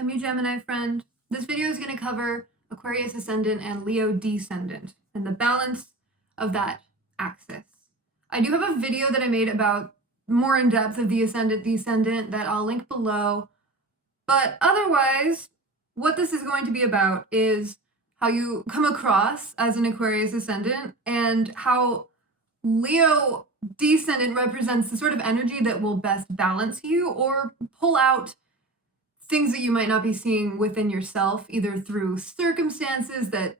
I'm your Gemini friend. This video is going to cover Aquarius Ascendant and Leo Descendant and the balance of that axis. I do have a video that I made about more in depth of the Ascendant Descendant that I'll link below, but otherwise, what this is going to be about is how you come across as an Aquarius Ascendant and how Leo Descendant represents the sort of energy that will best balance you or pull out things that you might not be seeing within yourself, either through circumstances that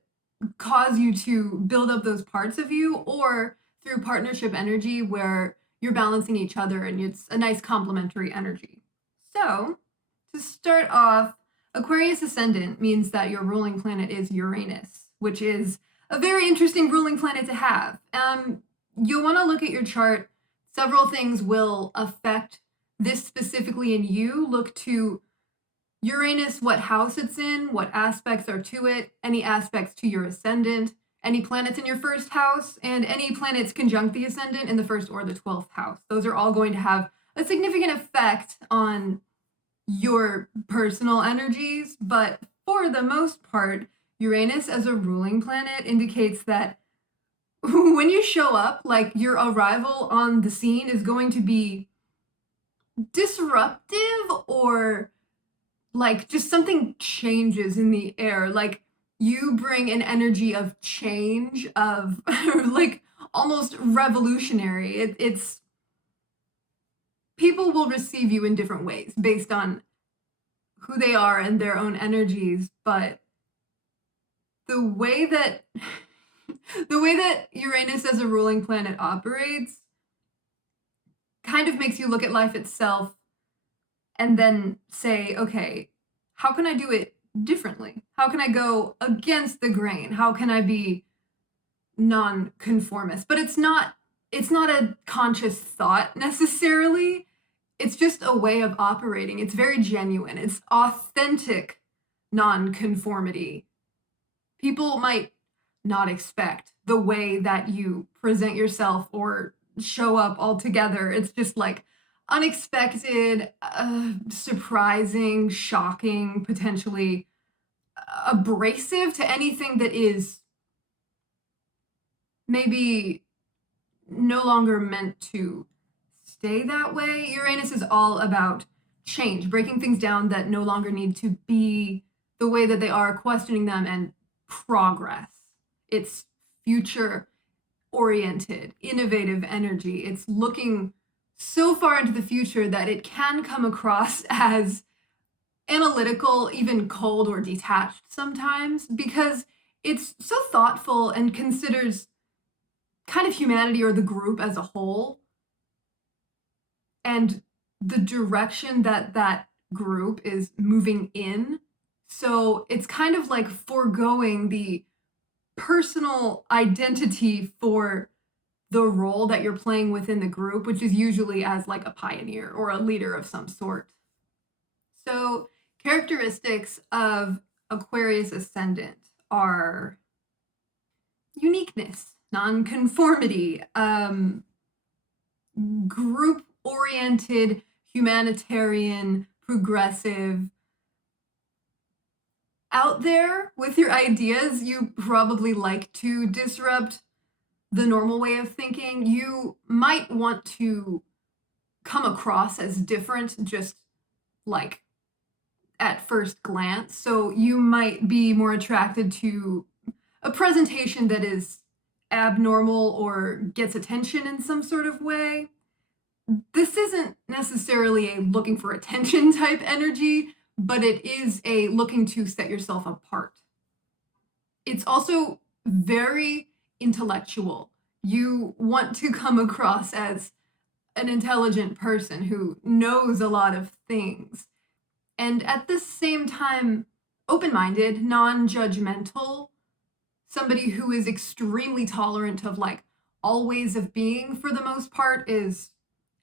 cause you to build up those parts of you, or through partnership energy where you're balancing each other and it's a nice complementary energy. So, to start off, Aquarius Ascendant means that your ruling planet is Uranus, which is a very interesting ruling planet to have. You'll want to look at your chart. Several things will affect this specifically in you. Look to Uranus, what house it's in, what aspects are to it, any aspects to your ascendant, any planets in your first house, and any planets conjunct the ascendant in the first or the 12th house. Those are all going to have a significant effect on your personal energies, but for the most part, Uranus as a ruling planet indicates that when you show up, like your arrival on the scene is going to be disruptive, or like just something changes in the air. Like you bring an energy of change, of like almost revolutionary. It's people will receive you in different ways based on who they are and their own energies, but the way that Uranus as a ruling planet operates kind of makes you look at life itself and then say, okay, how can I do it differently? How can I go against the grain? How can I be non-conformist? But it's not a conscious thought necessarily. It's just a way of operating. It's very genuine. It's authentic non-conformity. People might not expect the way that you present yourself or show up altogether. It's just like unexpected, surprising, shocking, potentially abrasive to anything that is maybe no longer meant to stay that way. Uranus is all about change, breaking things down that no longer need to be the way that they are, questioning them, and progress. It's future oriented, innovative energy. It's looking so far into the future that it can come across as analytical, even cold or detached sometimes, because it's so thoughtful and considers kind of humanity or the group as a whole and the direction that that group is moving in. So it's kind of like foregoing the personal identity for the role that you're playing within the group, which is usually as like a pioneer or a leader of some sort. So characteristics of Aquarius Ascendant are uniqueness, nonconformity, group-oriented, humanitarian, progressive. Out there with your ideas, you probably like to disrupt the normal way of thinking. You might want to come across as different just like at first glance. So you might be more attracted to a presentation that is abnormal or gets attention in some sort of way. This isn't necessarily a looking for attention type energy, but it is a looking to set yourself apart. It's also very intellectual. You want to come across as an intelligent person who knows a lot of things, and at the same time, open-minded, non-judgmental, somebody who is extremely tolerant of like all ways of being for the most part is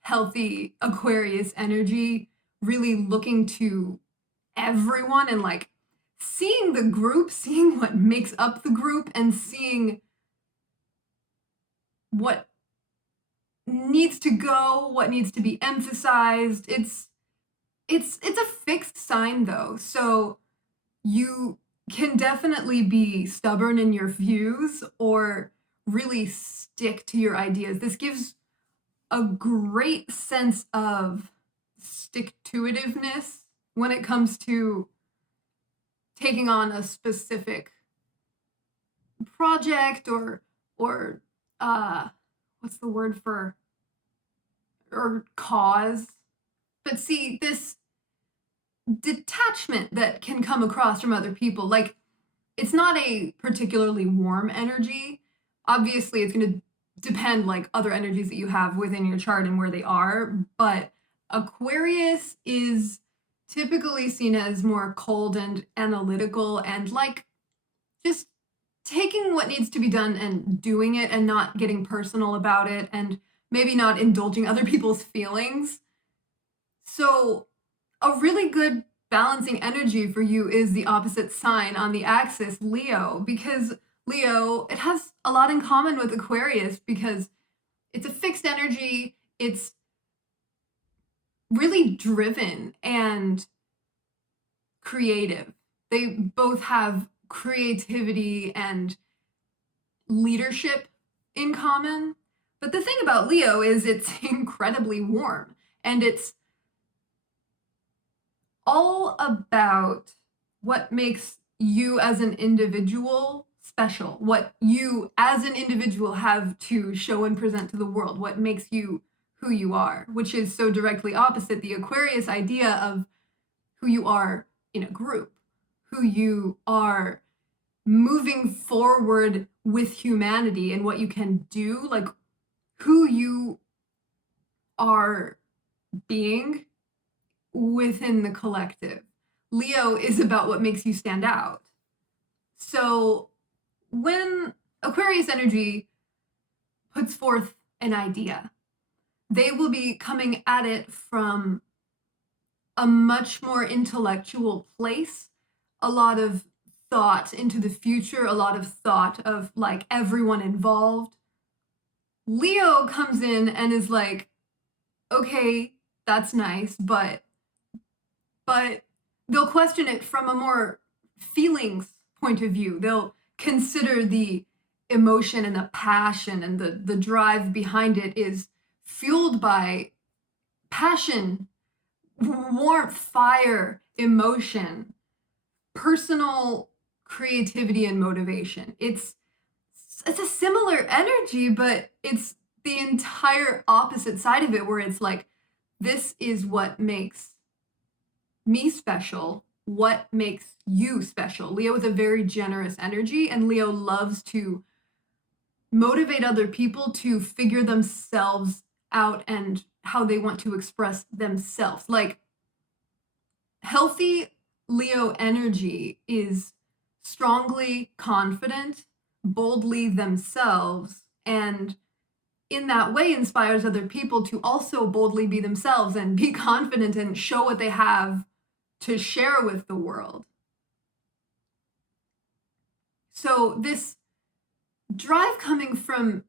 healthy Aquarius energy, really looking to everyone and like seeing the group, seeing what makes up the group, and seeing what needs to go, what needs to be emphasized. It's It's a fixed sign though, so you can definitely be stubborn in your views or really stick to your ideas. This gives a great sense of stick-to-itiveness when it comes to taking on a specific project or what's the word for, or cause. But see, this detachment that can come across from other people, like, it's not a particularly warm energy. Obviously, it's going to depend, like, other energies that you have within your chart and where they are, but Aquarius is typically seen as more cold and analytical and, like, just taking what needs to be done and doing it and not getting personal about it and maybe not indulging other people's feelings. So a really good balancing energy for you is the opposite sign on the axis, Leo, because Leo, it has a lot in common with Aquarius because it's a fixed energy, it's really driven and creative. They both have creativity and leadership in common. But the thing about Leo is it's incredibly warm and it's all about what makes you as an individual special, what you as an individual have to show and present to the world, what makes you who you are, which is so directly opposite the Aquarius idea of who you are in a group, who you are moving forward with humanity and what you can do, like who you are being within the collective. Leo is about what makes you stand out. So when Aquarius energy puts forth an idea, they will be coming at it from a much more intellectual place, a lot of thought into the future, a lot of thought of like everyone involved. Leo comes in and is like, okay, that's nice, but they'll question it from a more feelings point of view. They'll consider the emotion and the passion and the drive behind it is fueled by passion, warmth, fire, emotion, personal creativity and motivation. It's a similar energy, but it's the entire opposite side of it where it's like, this is what makes me special, what makes you special. Leo is a very generous energy, and Leo loves to motivate other people to figure themselves out and how they want to express themselves. Like, healthy Leo energy is strongly confident, boldly themselves, and in that way inspires other people to also boldly be themselves and be confident and show what they have to share with the world. So this drive coming from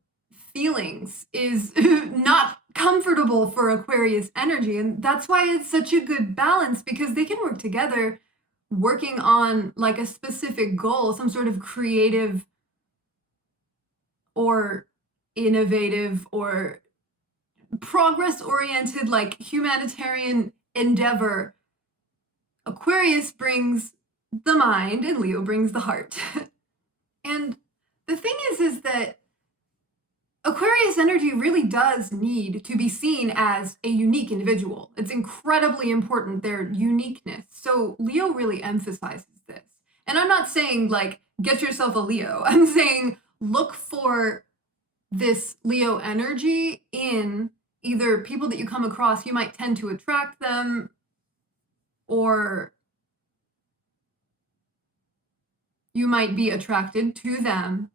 feelings is not comfortable for Aquarius energy, and that's why it's such a good balance, because they can work together working on like a specific goal, some sort of creative or innovative or progress oriented, like humanitarian endeavor. Aquarius brings the mind and Leo brings the heart. And the thing is that Aquarius energy really does need to be seen as a unique individual. It's incredibly important, their uniqueness. So Leo really emphasizes this. And I'm not saying like, get yourself a Leo. I'm saying look for this Leo energy in either people that you come across. You might tend to attract them, or you might be attracted to them.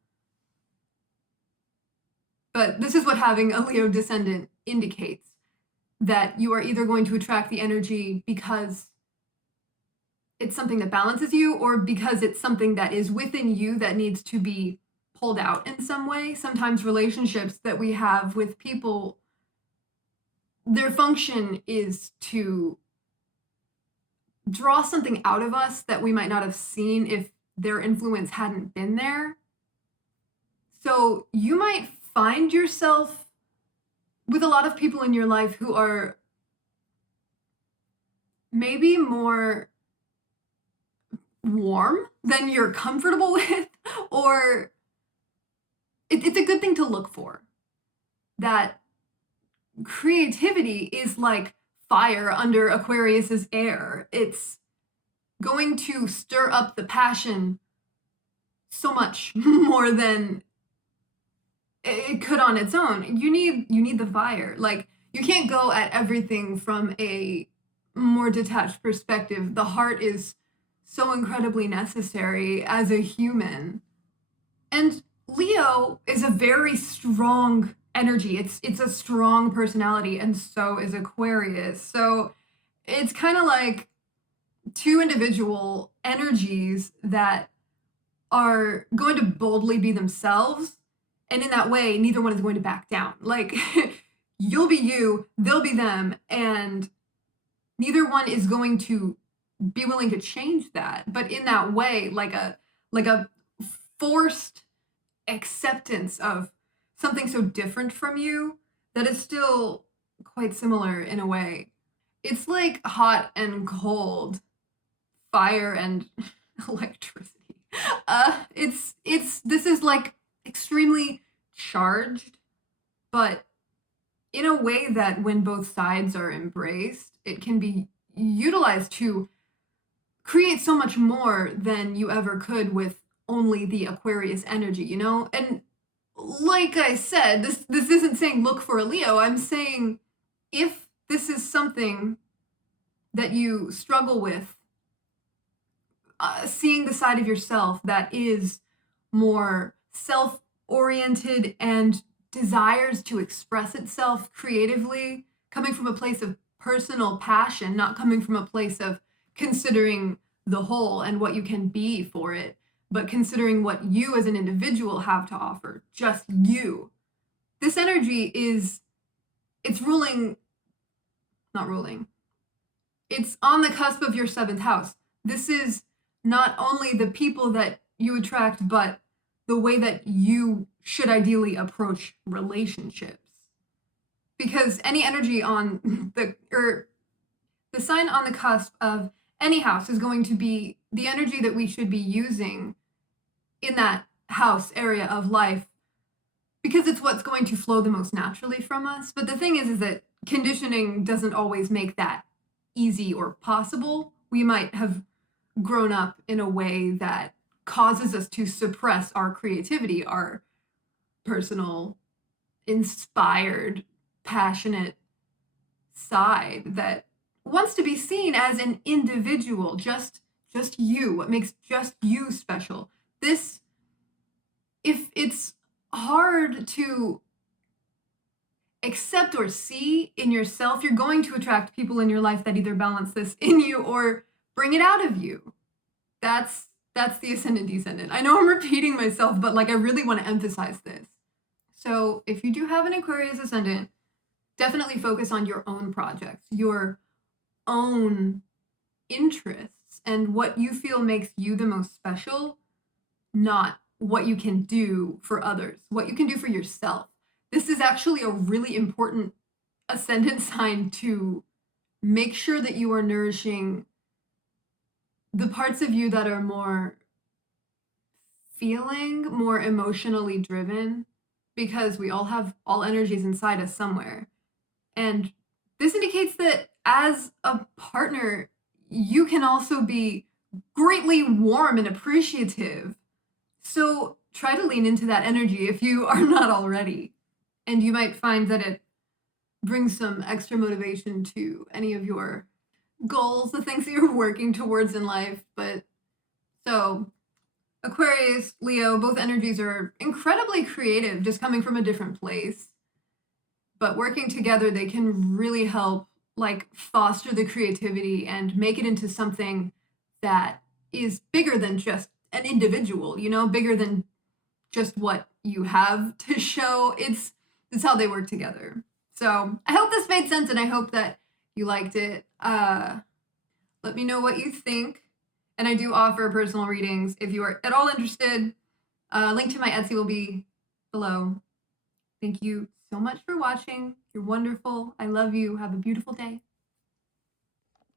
But this is what having a Leo descendant indicates, that you are either going to attract the energy because it's something that balances you, or because it's something that is within you that needs to be pulled out in some way. Sometimes relationships that we have with people, their function is to draw something out of us that we might not have seen if their influence hadn't been there. So you might find yourself with a lot of people in your life who are maybe more warm than you're comfortable with, or it's a good thing to look for. That creativity is like fire under Aquarius's air. It's going to stir up the passion so much more than it could on its own. You need the fire. Like, you can't go at everything from a more detached perspective. The heart is so incredibly necessary as a human. And Leo is a very strong energy. It's a strong personality, and so is Aquarius. So it's kind of like two individual energies that are going to boldly be themselves, and in that way neither one is going to back down. Like, you'll be you, they'll be them, and neither one is going to be willing to change that, but in that way, like a forced acceptance of something so different from you that is still quite similar in a way. It's like hot and cold, fire and electricity. This is like extremely charged, but in a way that when both sides are embraced, it can be utilized to create so much more than you ever could with only the Aquarius energy, you know? And like I said, this isn't saying look for a Leo. I'm saying if this is something that you struggle with, seeing the side of yourself that is more self-oriented and desires to express itself creatively, coming from a place of personal passion, not coming from a place of considering the whole and what you can be for it, but considering what you as an individual have to offer, just you. This energy it's on the cusp of your 7th house. This is not only the people that you attract, but the way that you should ideally approach relationships. Because any energy on the sign on the cusp of any house is going to be the energy that we should be using in that house area of life, because it's what's going to flow the most naturally from us. But the thing is that conditioning doesn't always make that easy or possible. We might have grown up in a way that causes us to suppress our creativity, our personal, inspired, passionate side that wants to be seen as an individual, just you, what makes just you special. If it's hard to accept or see in yourself, you're going to attract people in your life that either balance this in you or bring it out of you. That's the Ascendant Descendant. I know I'm repeating myself, but like, I really want to emphasize this. So if you do have an Aquarius Ascendant, definitely focus on your own projects, your own interests, and what you feel makes you the most special, not what you can do for others, what you can do for yourself. This is actually a really important ascendant sign to make sure that you are nourishing the parts of you that are more feeling, more emotionally driven, because we all have all energies inside us somewhere. And this indicates that as a partner, you can also be greatly warm and appreciative. So try to lean into that energy if you are not already. And you might find that it brings some extra motivation to any of your goals, the things that you're working towards in life. But so Aquarius, Leo, both energies are incredibly creative, just coming from a different place. But working together, they can really help like foster the creativity and make it into something that is bigger than just an individual, you know, bigger than just what you have to show. It's how they work together. So I hope this made sense, and I hope that you liked it. Let me know what you think. And I do offer personal readings if you are at all interested. Link to my Etsy will be below. Thank you so much for watching. You're wonderful. I love you. Have a beautiful day.